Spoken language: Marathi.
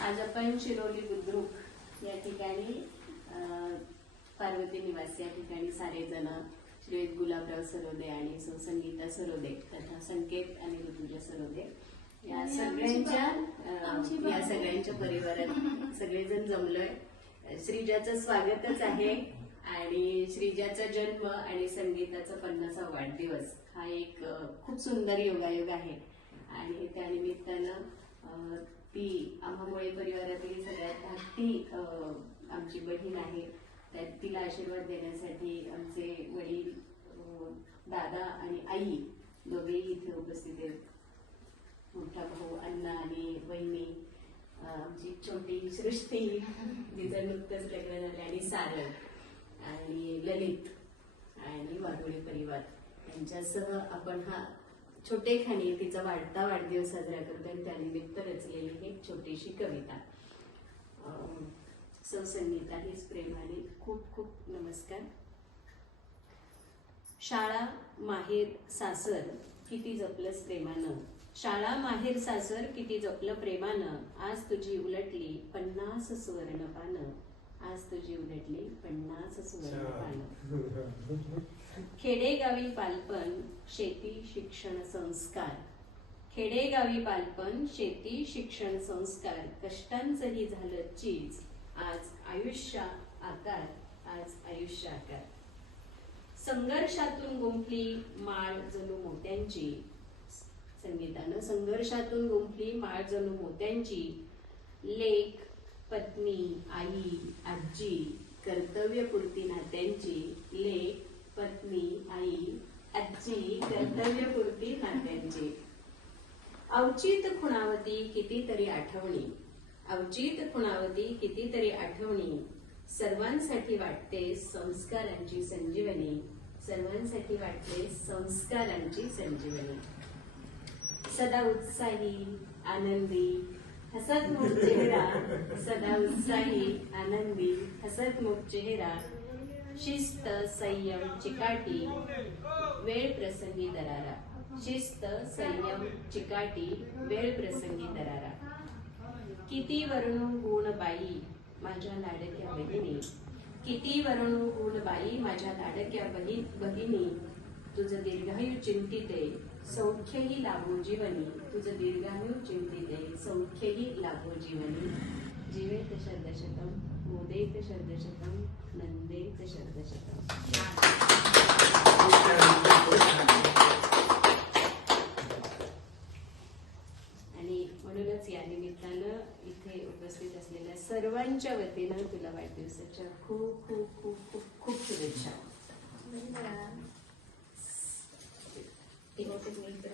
आज आपण शिरोली बुद्रुक या ठिकाणी पार्वती निवास या ठिकाणी सारेजण श्रीयुत गुलाबराव सरोदे आणि सुसंगीता सरोदे तथा संकेत आणि ऋतुजा सरोदे या सगळ्यांच्या या. सगळ्यांच्या परिवारात सगळेजण जमलोय श्रीजाचं स्वागतच आहे आणि श्रीजाचा जन्म आणि संगीताचा पन्नासा वाढदिवस हा एक खूप सुंदर योगायोग आहे आणि त्यानिमित्तानं ती आम्हामुळे परिवारातील सगळ्यात धाकटी आमची बहीण आहे. त्या तिला आशीर्वाद देण्यासाठी आमचे वडील दादा आणि आई दोघेही इथे उपस्थित आहेत. मोठा भाऊ अण्णा आणि बहिणी आमची छोटी सृष्टी तिचं नुकतंच लग्न झालं आणि सारळ आणि ललित आणि वाघोळी परिवार. यांच्यासह आपण हा छोटे खाणी तिचा वाढता वाढदिवस साजरा करतो आणि त्यानिमित्त रचलेली ही एक छोटीशी कविता. अं, सौसंगीता हीच प्रेमाने खूप खूप नमस्कार. शाळा माहेर सासर किती जपलंस प्रेमानं. शाळा माहेर सासर किती जपलं प्रेमानं. आज तुझी उलटली पन्नास सुवर्णपानं आज तुझी उलटली पन्नास सुवर्ण पानं खेडेगावी बालपण शेती शिक्षण संस्कार. खेडेगावी बालपण शेती शिक्षण संस्कार. कष्टांचंही झालं चीज. आज आयुष्य आकार आज आयुष्य आकार. संघर्षातून गुंफली माळ जणू मोत्यांची. संगीतानं संघर्षातून गुंफली माळ जणू मोत्यांची. लेख पत्नी आई आजी कर्तव्यपूर्ती नात्यांची लेख पत्नी आई आजी कर्तव्यपूर्ती नात्यांची अवचित खुणावती कितीतरी आठवणी. अवचित खुणावती कितीतरी आठवणी. सर्वांसाठी वाटते संस्कारांची संजीवनी. सर्वांसाठी वाटते संस्कारांची संजीवनी. सदा उत्साही आनंदी हसतमुख चेहरा सदा उत्साही आनंदी हसतमुख चेहरा शिस्त संयम चिकाटी वेळ प्रसंगी दरारा. शिस्त संयम चिकाटी वेळ प्रसंगी दरारा. किती वर्णू गुण बाई माझ्या लाडक्या बहिणी? किती वर्णू गुण बाई माझ्या लाडक्या बही तुझं दीर्घायू चिंतिते. सौख्यही लाभो जीवनी. तुझं दीर्घायू चिंतिते सौख्यही लाभो जीवनी. जीवेत शर्दशतम मोदेत शरदशतम नंदेत शर्दशतम आणि म्हणूनच या निमित्तानं इथे उपस्थित असलेल्या सर्वांच्या वतीनं तुला वाढदिवसाच्या खूप खूप खूप